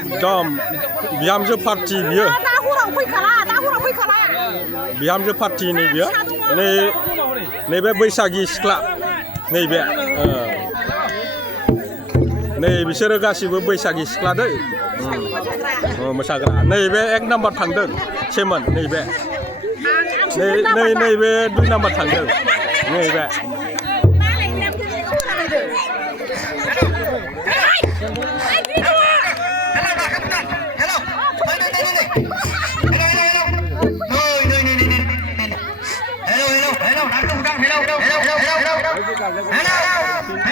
एकदम बिहामजो पार्टी बियो बिहामजो पार्टी नै बियो नैबे बैसागी सिख्ला नैबे नै बिसोरो गासिबो बैसागी सिख्ला दै मोसाग्रा नैबे 1 नाम्बार थांदों सेमोन नैबे नैबे 2 नाम्बार थांदों नैबे Hello.